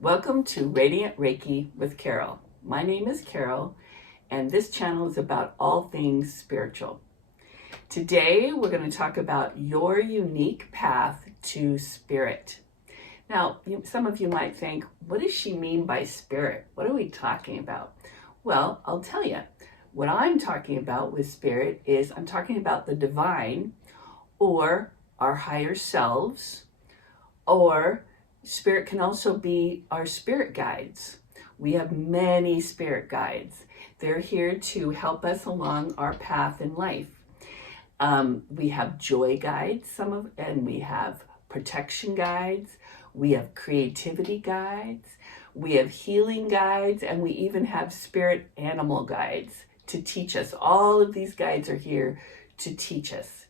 Welcome to Radiant Reiki with Carol. My name is Carol, and this channel is about all things spiritual. Today, we're going to talk about your unique path to spirit. Now, some of you might think, what does she mean by spirit? What are we talking about? Well, I'll tell you. What I'm talking about with spirit is I'm talking about the divine or our higher selves, or spirit can also be our spirit guides. We have many spirit guides. They're here to help us along our path in life. We have joy guides, and we have protection guides. We have creativity guides. We have healing guides, and we even have spirit animal guides to teach us. All of these guides are here to teach us,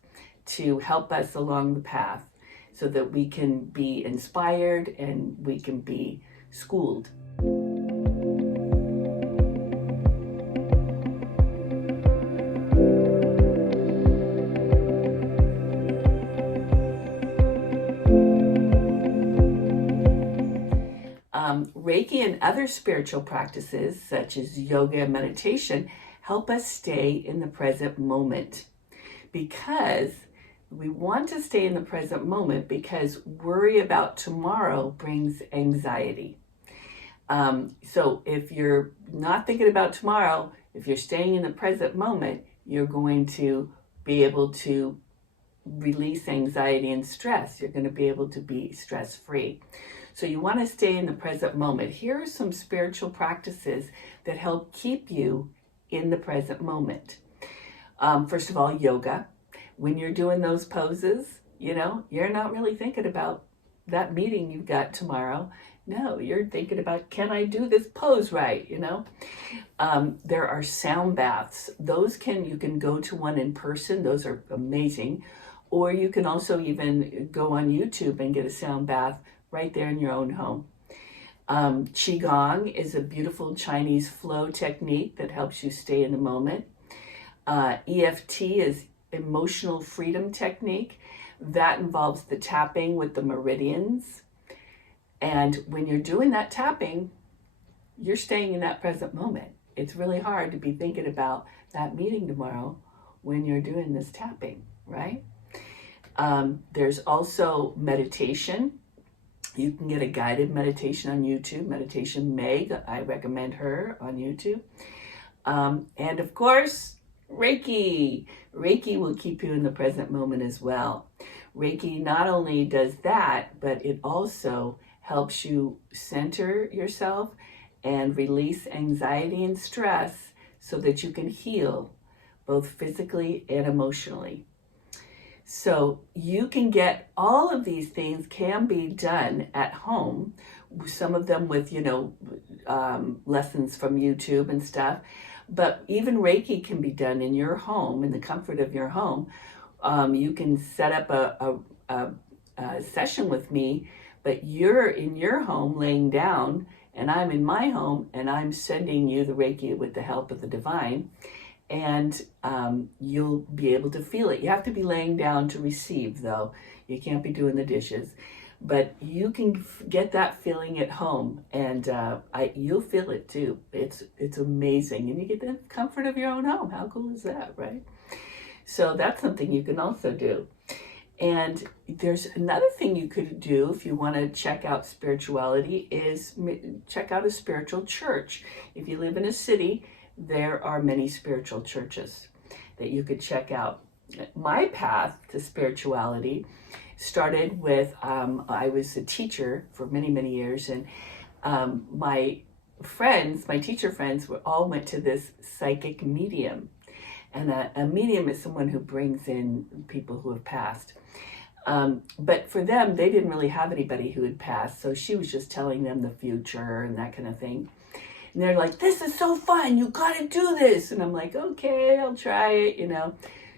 to help us along the path so that we can be inspired and we can be schooled. Reiki and other spiritual practices, such as yoga and meditation, help us stay in the present moment. Because we want to stay in the present moment, because worry about tomorrow brings anxiety. So if you're not thinking about tomorrow, if you're staying in the present moment, you're going to be able to release anxiety and stress. You're going to be able to be stress-free. So you want to stay in the present moment. Here are some spiritual practices that help keep you in the present moment. First of all, yoga. When you're doing those poses, you're not really thinking about that meeting you've got tomorrow. No, you're thinking about, can I do this pose right? There are sound baths. You can go to one in person. Those are amazing. Or you can also even go on YouTube and get a sound bath right there in your own home. QiGong is a beautiful Chinese flow technique that helps you stay in the moment. EFT is emotional freedom technique. That involves the tapping with the meridians. And when you're doing that tapping, you're staying in that present moment. It's really hard to be thinking about that meeting tomorrow when you're doing this tapping, right? There's also meditation. You can get a guided meditation on YouTube. Meditation Meg, I recommend her on YouTube. And of course, Reiki. Reiki will keep you in the present moment as well. Reiki not only does that, but it also helps you center yourself and release anxiety and stress so that you can heal both physically and emotionally. So you can get all of these things can be done at home, some of them with, lessons from YouTube and stuff. But even Reiki can be done in your home, in the comfort of your home. You can set up a session with me, but you're in your home laying down, and I'm in my home, and I'm sending you the Reiki with the help of the divine. And you'll be able to feel it. You have to be laying down to receive, though. You can't be doing the dishes. But you can get that feeling at home, and you'll feel it too. It's amazing. And you get the comfort of your own home. How cool is that, right? So that's something you can also do. And there's another thing you could do if you want to check out spirituality is check out a spiritual church. If you live in a city, there are many spiritual churches that you could check out. My path to spirituality started with, I was a teacher for many, many years, and my teacher friends, all went to this psychic medium. And a medium is someone who brings in people who have passed. But for them, they didn't really have anybody who had passed, so she was just telling them the future and that kind of thing. And they're like, this is so fun, you gotta do this. And I'm like, okay, I'll try it,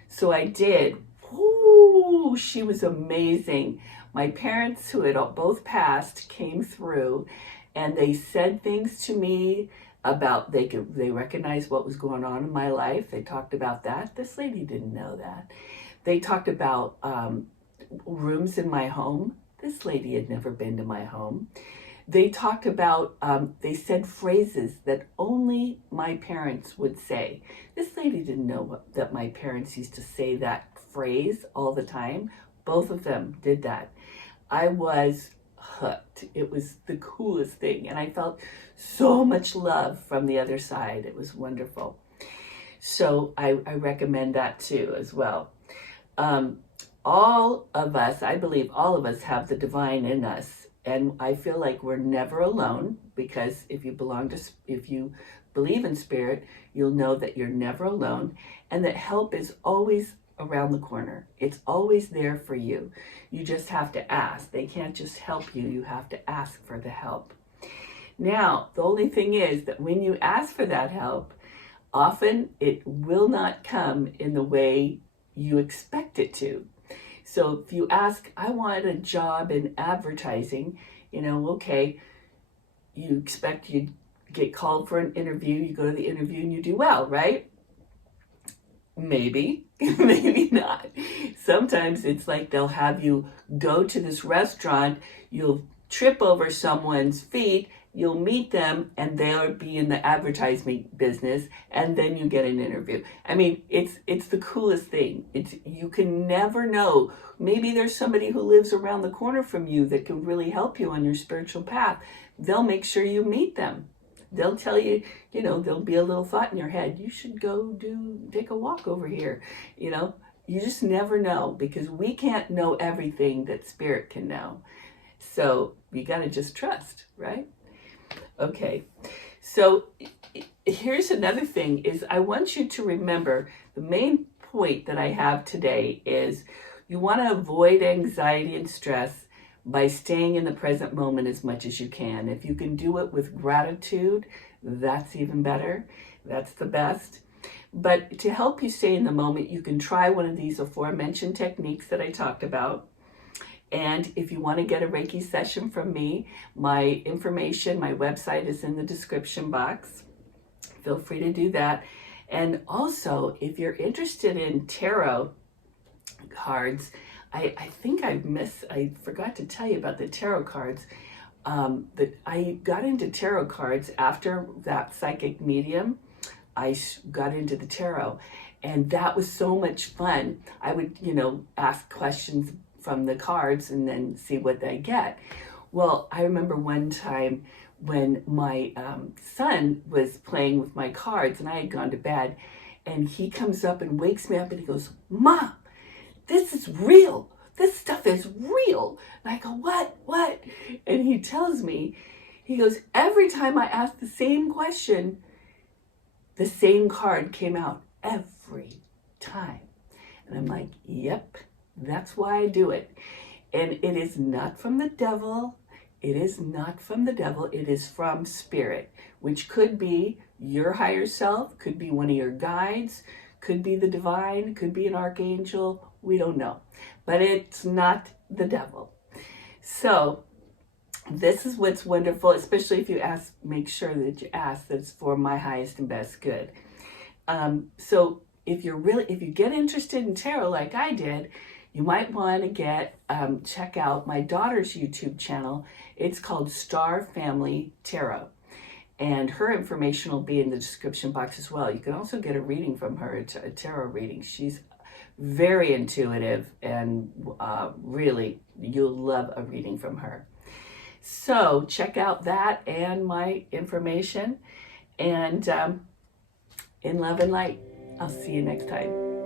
So I did. Ooh, she was amazing. My parents, who had both passed, came through, and they said things to me about, they recognized what was going on in my life. They talked about that. This lady didn't know that. They talked about rooms in my home. This lady had never been to my home. they talked about, they said phrases that only my parents would say. This lady didn't know that my parents used to say that phrase all the time. Both of them did that. I was hooked. It was the coolest thing. And I felt so much love from the other side. It was wonderful. So I recommend that too as well. All of us, I believe all of us have the divine in us. And I feel like we're never alone, because if you believe in spirit, you'll know that you're never alone, and that help is always around the corner. It's always there for you. You just have to ask. They can't just help you. You have to ask for the help. Now, the only thing is that when you ask for that help, often it will not come in the way you expect it to. So if you ask, I want a job in advertising, okay, you expect you get called for an interview, you go to the interview and you do well, right? Maybe, maybe not. Sometimes it's like they'll have you go to this restaurant, you'll trip over someone's feet, you'll meet them, and they'll be in the advertising business, and then you get an interview. I mean, it's the coolest thing. You can never know. Maybe there's somebody who lives around the corner from you that can really help you on your spiritual path. They'll make sure you meet them. They'll tell you, there'll be a little thought in your head, you should go take a walk over here. You just never know, because we can't know everything that spirit can know. So you got to just trust, right? Okay, so here's another thing is I want you to remember the main point that I have today is you want to avoid anxiety and stress by staying in the present moment as much as you can. If you can do it with gratitude, that's even better. That's the best. But to help you stay in the moment, you can try one of these aforementioned techniques that I talked about. And if you want to get a Reiki session from me, my information, my website is in the description box. Feel free to do that. And also, if you're interested in tarot cards, I think I forgot to tell you about the tarot cards. That I got into tarot cards after that psychic medium. I got into the tarot, and that was so much fun. I would, ask questions from the cards and then see what I get. Well, I remember one time when my son was playing with my cards and I had gone to bed, and he comes up and wakes me up and he goes, Mom, this is real. This stuff is real. And I go, what? And he tells me, he goes, every time I ask the same question, the same card came out every time. And I'm like, yep. That's why I do it. And it is not from the devil. It is not from the devil. It is from spirit, which could be your higher self, could be one of your guides, could be the divine, could be an archangel. We don't know. But it's not the devil. So this is what's wonderful, especially if you ask, make sure that you ask that it's for my highest and best good. So if you get interested in tarot like I did, you might want to check out my daughter's YouTube channel. It's called Star Family Tarot. And her information will be in the description box as well. You can also get a reading from her, a tarot reading. She's very intuitive, and really, you'll love a reading from her. So check out that and my information. And in love and light, I'll see you next time.